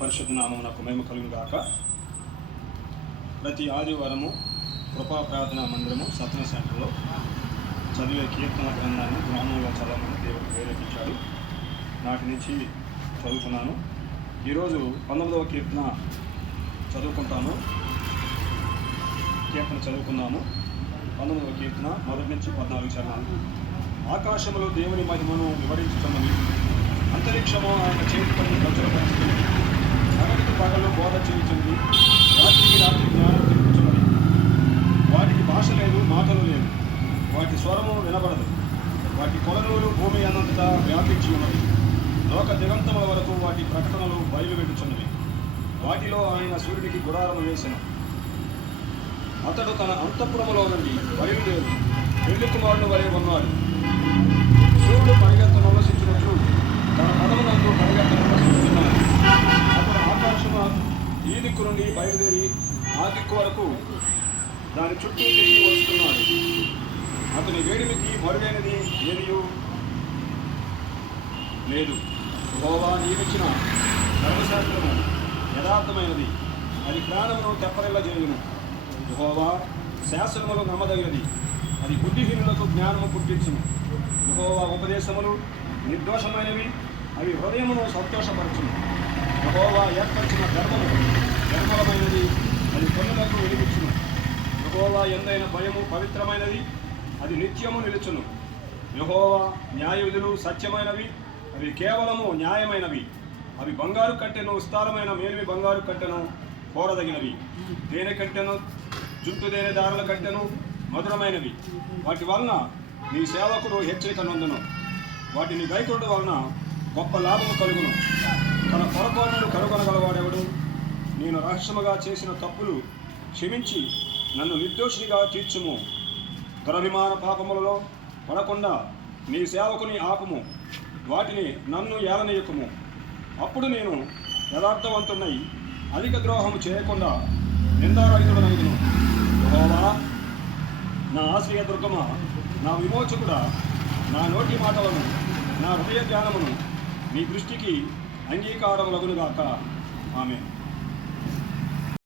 పరిశుద్ధ నామమునకు మహిమ కలుగును గాక. ప్రతి ఆదివారము కృపా ప్రార్థనా మందిరము సత్న సెంటర్లో చదివే కీర్తన గ్రంథాన్ని గ్రామంలో చదవమని దేవుడు ప్రేరేపించాడు. నాటి నుంచి చదువుకున్నాను. ఈరోజు 19వ కీర్తన చదువుకుంటాను. చదువుకుందాము. 19వ కీర్తన 1 నుంచి 14 చరణాలు. ఆకాశములో దేవుని మహిమను వివరించుతున్నవి, అంతరిక్షము ఆయన చేతి పని ప్రచురపరుచుతున్నది. పగటికి పగలు బోధ చేయుచున్నది, రాత్రికి రాత్రి జ్ఞానం తెలుపుచున్నది. వాటికి భాష లేదు, మాటలు లేవు, వాటి స్వరము వినబడదు. వాటి కొలనూలు భూమి అన్నంతటా వ్యాపించి ఉన్నది. లోక దిగంతముల వరకు వాటి ప్రకటనలు బయలువెట్టుచున్నవి. వాటిలో ఆయన సూర్యుడికి గుడారము వేసెను. అతడు తన అంతఃపురములో నుండి బయలుదేరి పెళ్లి కుమారుడు వలె ఉన్నాడు. సూర్యుడు పరిగెత్తనుల్లసించినట్లు తన పదమునందు పరిగెత్తనుల్లసిస్తున్నాడు. అతడు ఆకాశము ఈ దిక్కు నుండి బయలుదేరి ఆ దిక్కు వరకు దాని చుట్టూ తిరిగి వస్తున్నాడు. అతని వేడిమికి మరుగైనది ఏదియూ లేదు. యెహోవా నియమించిన ధర్మశాస్త్రము యథార్థమైనది, అది ప్రాణమును తెప్పరిల్లజేయును. యెహోవా శాసనములు నమ్మదగినది, అది బుద్ధిహీనులకు జ్ఞానము పుట్టించును. యెహోవా ఉపదేశములు నిర్దోషమైనవి, అవి హృదయమును సంతోషపరచును. యెహోవా ఏర్పరిచిన ధర్మము నిర్మలమైనది, అది కన్నులకు వెలిగించును. యెహోవా యందైన భయము పవిత్రమైనది, అది నిత్యము నిలుచును. యెహోవా న్యాయవిధులు సత్యమైనవి, అవి కేవలము న్యాయమైనవి. అవి బంగారు కట్టెను, విస్తారమైన మేలిమి బంగారు కట్టెను కోరదగినవి. తేనె కట్టెను, జుట్టు తేనె దారుల కట్టెను మధురమైనవి. వాటి వలన నీ సేవకుడు హెచ్చరిక నొందును. వాటిని గైకొనడం వలన గొప్ప లాభము కలుగును. తన పొరపాటును కనుగొనగలవాడెవడు? నేను రహస్యముగా చేసిన తప్పులు క్షమించి నన్ను నిర్దోషిగా తీర్చుము. దురభిమాన పాపములలో పడకుండా నీ సేవకుని ఆపుము. వాటిని నన్ను ఏలనీయకుము. అప్పుడు నేను యథార్థవంతునై అధిక ద్రోహము చేయకుండా నిందారహితుడనగుదును. యెహోవా నా ఆశ్రయ దుర్గమా, నా విమోచకుడా, నా నోటి మాటలను, నా హృదయ ధ్యానమును నీ దృష్టికి అంగీకారములగునుగాక. ఆమేన్.